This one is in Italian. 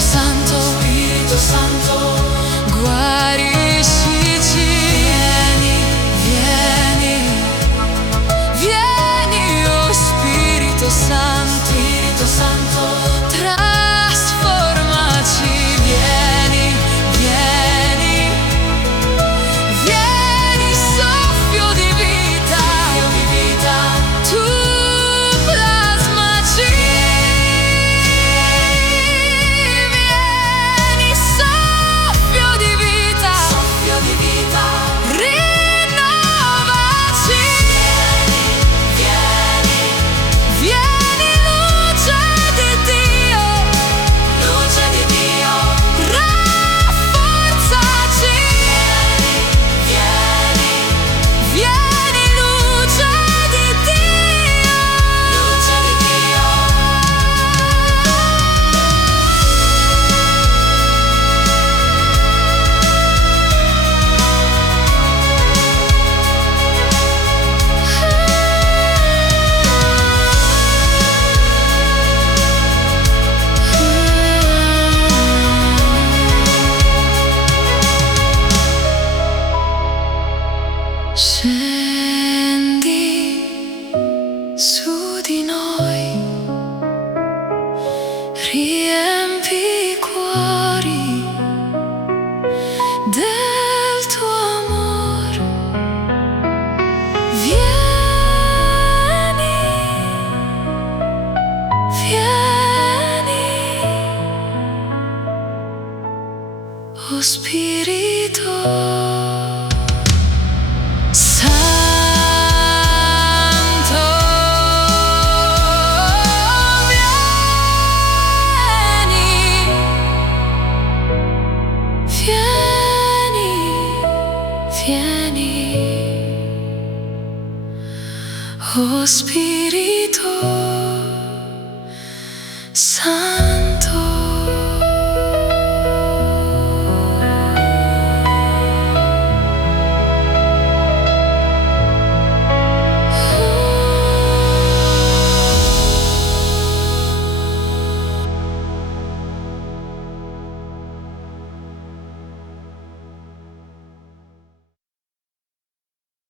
Santo, Spirito Santo, guariscici. Vieni, vieni, oh Spirito Santo, Spirito Santo, trasformaci. Vieni, vieni, vieni, soffio di vita, tu plasmaci. Vieni, soffio di vita, rinnovaci. Vieni, vieni, luce di Dio, rafforzaci. Vieni, vieni, luce di Dio. Scendi su di noi, riempi i cuori del tuo amore. Vieni, vieni, oh Spirito Santo, vieni, vieni, vieni, oh Spirito Santo.